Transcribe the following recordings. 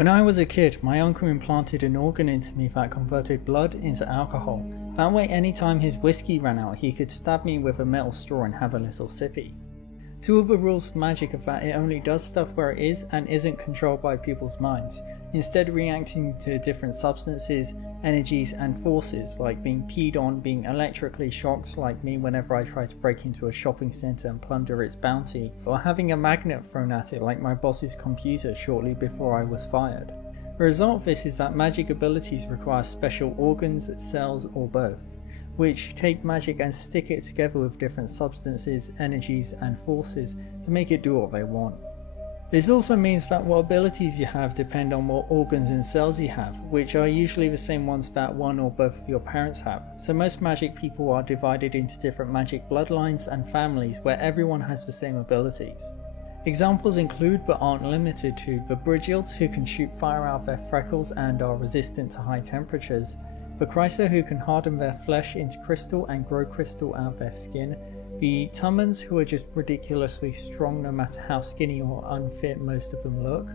When I was a kid, my uncle implanted an organ into me that converted blood into alcohol. That way anytime his whiskey ran out, he could stab me with a metal straw and have a little sippy. Two of the rules of magic are that it only does stuff where it is and isn't controlled by people's minds, instead reacting to different substances, energies and forces, like being peed on, being electrically shocked like me whenever I try to break into a shopping centre and plunder its bounty, or having a magnet thrown at it like my boss's computer shortly before I was fired. The result of this is that magic abilities require special organs, cells or both, which take magic and stick it together with different substances, energies and forces to make it do what they want. This also means that what abilities you have depend on what organs and cells you have, which are usually the same ones that one or both of your parents have. So most magic people are divided into different magic bloodlines and families where everyone has the same abilities. Examples include, but aren't limited to, the Brigilds, who can shoot fire out of their freckles and are resistant to high temperatures, the Chrysa, who can harden their flesh into crystal and grow crystal out of their skin, the Tummans, who are just ridiculously strong no matter how skinny or unfit most of them look,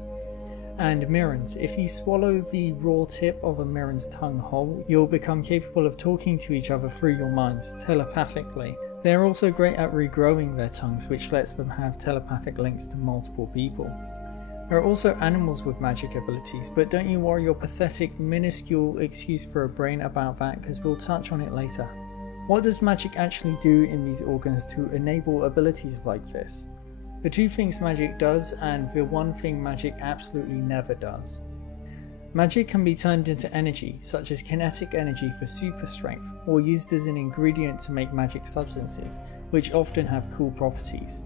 and Mirrans. If you swallow the raw tip of a Mirran's tongue whole, you'll become capable of talking to each other through your minds, telepathically. They are also great at regrowing their tongues, which lets them have telepathic links to multiple people. There are also animals with magic abilities, but don't you worry your pathetic, minuscule excuse for a brain about that, because we'll touch on it later. What does magic actually do in these organs to enable abilities like this? The two things magic does and the one thing magic absolutely never does. Magic can be turned into energy, such as kinetic energy for super strength, or used as an ingredient to make magic substances, which often have cool properties.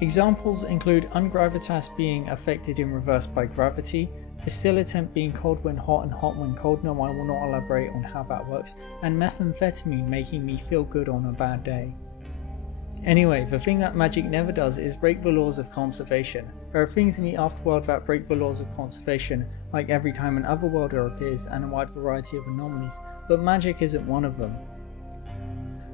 Examples include ungravitas being affected in reverse by gravity, facilitant being cold when hot and hot when cold. No, I will not elaborate on how that works, and methamphetamine making me feel good on a bad day. Anyway, the thing that magic never does is break the laws of conservation. There are things in the Afterworld that break the laws of conservation, like every time an Otherworlder appears and a wide variety of anomalies, but magic isn't one of them.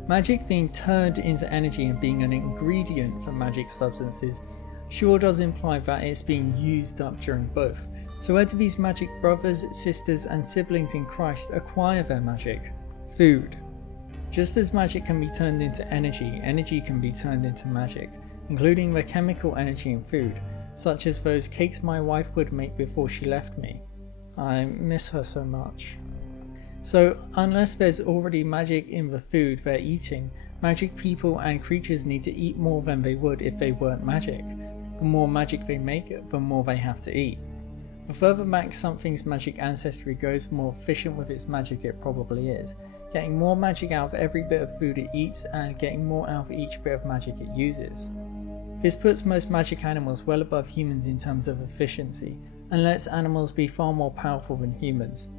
Magic being turned into energy and being an ingredient for magic substances sure does imply that it's being used up during both. So where do these magic brothers, sisters and siblings in Christ acquire their magic? Food. Just as magic can be turned into energy, energy can be turned into magic, including the chemical energy in food, such as those cakes my wife would make before she left me. I miss her so much. So unless there's already magic in the food they're eating, magic people and creatures need to eat more than they would if they weren't magic. The more magic they make, the more they have to eat. The further back something's magic ancestry goes, the more efficient with its magic it probably is, getting more magic out of every bit of food it eats and getting more out of each bit of magic it uses. This puts most magic animals well above humans in terms of efficiency, and lets animals be far more powerful than humans.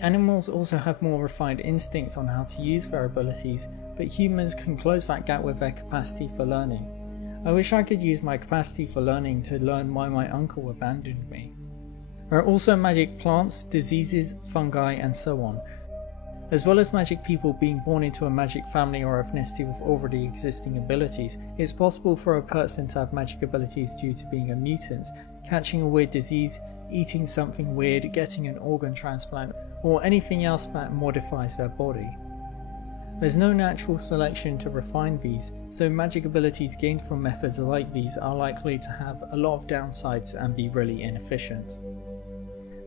Animals also have more refined instincts on how to use their abilities, but humans can close that gap with their capacity for learning. I wish I could use my capacity for learning to learn why my uncle abandoned me. There are also magic plants, diseases, fungi and so on. As well as magic people being born into a magic family or ethnicity with already existing abilities, it's possible for a person to have magic abilities due to being a mutant, catching a weird disease, eating something weird, getting an organ transplant, or anything else that modifies their body. There's no natural selection to refine these, so magic abilities gained from methods like these are likely to have a lot of downsides and be really inefficient.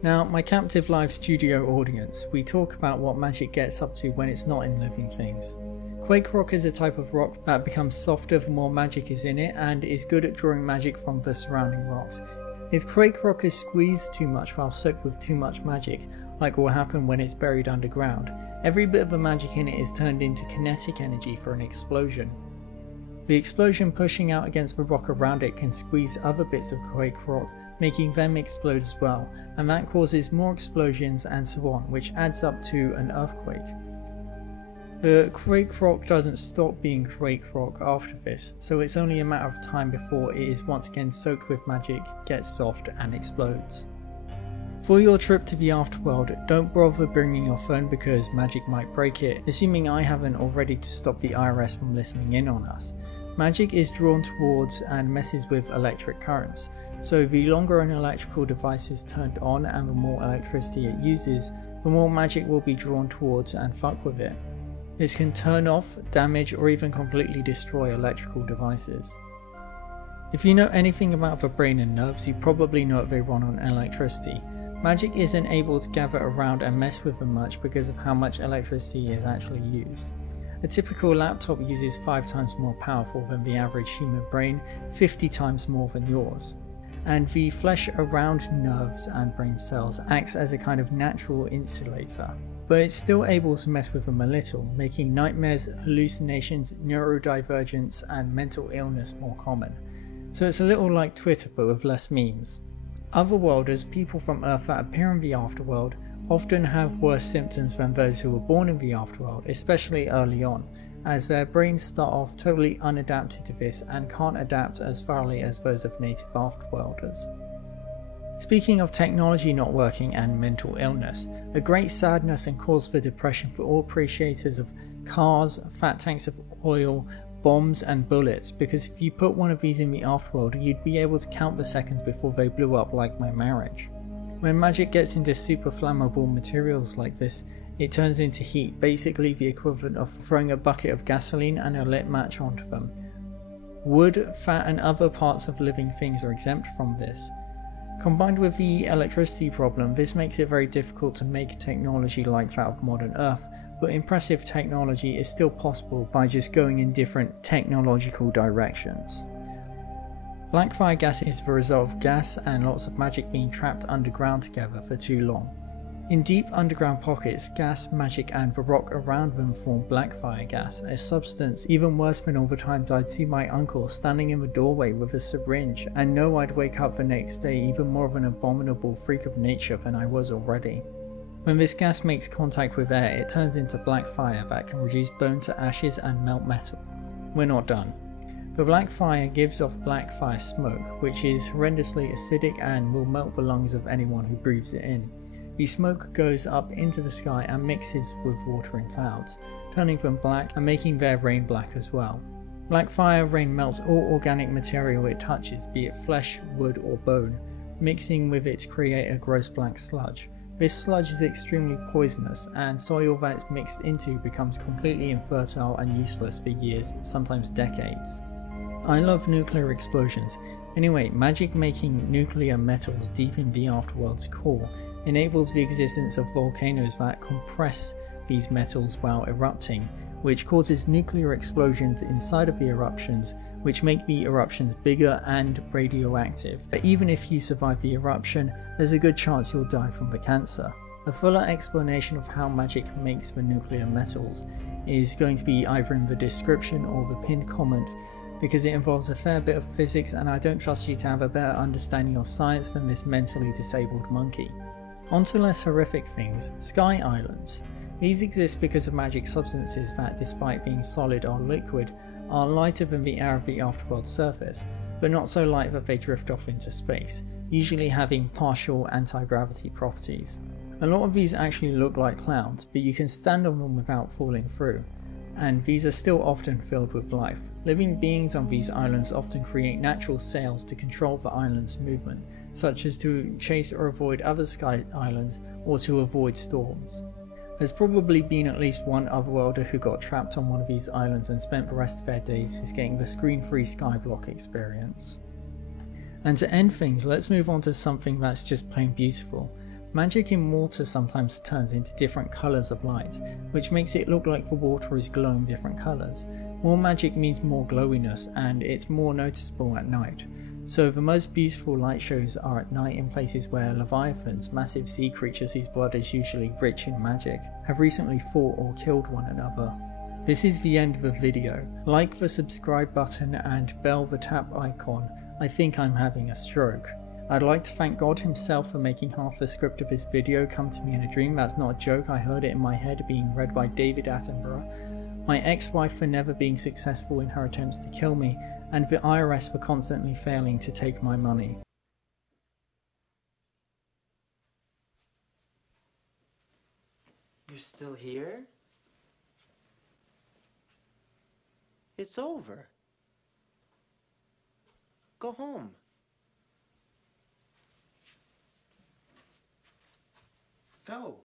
Now, my captive live studio audience, we talk about what magic gets up to when it's not in living things. Quake rock is a type of rock that becomes softer the more magic is in it and is good at drawing magic from the surrounding rocks. If quake rock is squeezed too much while soaked with too much magic, like will happen when it's buried underground, every bit of the magic in it is turned into kinetic energy for an explosion. The explosion pushing out against the rock around it can squeeze other bits of quake rock, making them explode as well, and that causes more explosions and so on, which adds up to an earthquake. The quake rock doesn't stop being quake rock after this, so it's only a matter of time before it is once again soaked with magic, gets soft and explodes. For your trip to the Afterworld, don't bother bringing your phone because magic might break it, assuming I haven't already to stop the IRS from listening in on us. Magic is drawn towards and messes with electric currents, so the longer an electrical device is turned on and the more electricity it uses, the more magic will be drawn towards and fuck with it. This can turn off, damage, or even completely destroy electrical devices. If you know anything about the brain and nerves, you probably know they run on electricity. Magic isn't able to gather around and mess with them much because of how much electricity is actually used. A typical laptop uses 5 times more powerful than the average human brain, 50 times more than yours. And the flesh around nerves and brain cells acts as a kind of natural insulator. But it's still able to mess with them a little, making nightmares, hallucinations, neurodivergence, and mental illness more common. So it's a little like Twitter but with less memes. Otherworlders, people from Earth that appear in the Afterworld, often have worse symptoms than those who were born in the Afterworld, especially early on, as their brains start off totally unadapted to this and can't adapt as thoroughly as those of native Afterworlders. Speaking of technology not working and mental illness, a great sadness and cause for depression for all appreciators of cars, fat tanks of oil, bombs and bullets, because if you put one of these in the Afterworld, you'd be able to count the seconds before they blew up like my marriage. When magic gets into super flammable materials like this, it turns into heat, basically the equivalent of throwing a bucket of gasoline and a lit match onto them. Wood, fat and other parts of living things are exempt from this. Combined with the electricity problem, this makes it very difficult to make technology like that of modern Earth, but impressive technology is still possible by just going in different technological directions. Black fire gas is the result of gas and lots of magic being trapped underground together for too long. In deep underground pockets, gas, magic and the rock around them form black fire gas, a substance even worse than all the times I'd see my uncle standing in the doorway with a syringe and know I'd wake up the next day even more of an abominable freak of nature than I was already. When this gas makes contact with air, it turns into black fire that can reduce bone to ashes and melt metal. We're not done. The black fire gives off black fire smoke, which is horrendously acidic and will melt the lungs of anyone who breathes it in. The smoke goes up into the sky and mixes with water in clouds, turning them black and making their rain black as well. Black fire rain melts all organic material it touches, be it flesh, wood or bone, mixing with it to create a gross black sludge. This sludge is extremely poisonous, and soil that it's mixed into becomes completely infertile and useless for years, sometimes decades. I love nuclear explosions. Anyway, magic making nuclear metals deep in the Afterworld's core enables the existence of volcanoes that compress these metals while erupting, which causes nuclear explosions inside of the eruptions, which make the eruptions bigger and radioactive. But even if you survive the eruption, there's a good chance you'll die from the cancer. A fuller explanation of how magic makes the nuclear metals is going to be either in the description or the pinned comment, because it involves a fair bit of physics and I don't trust you to have a better understanding of science than this mentally disabled monkey. On to less horrific things, sky islands. These exist because of magic substances that, despite being solid or liquid, are lighter than the air of the Afterworld's surface, but not so light that they drift off into space, usually having partial anti-gravity properties. A lot of these actually look like clouds, but you can stand on them without falling through, and these are still often filled with life. Living beings on these islands often create natural sails to control the island's movement, such as to chase or avoid other sky islands or to avoid storms. There's probably been at least one Otherworlder who got trapped on one of these islands and spent the rest of their days just getting the screen-free skyblock experience. And to end things, let's move on to something that's just plain beautiful. Magic in water sometimes turns into different colours of light, which makes it look like the water is glowing different colours. More magic means more glowiness, and it's more noticeable at night. So the most beautiful light shows are at night in places where leviathans, massive sea creatures whose blood is usually rich in magic, have recently fought or killed one another. This is the end of the video. Like the subscribe button and bell the tap icon. I think I'm having a stroke. I'd like to thank God himself for making half the script of this video come to me in a dream. That's not a joke, I heard it in my head being read by David Attenborough. My ex-wife for never being successful in her attempts to kill me, and the IRS for constantly failing to take my money. You're still here? It's over. Go home. Go.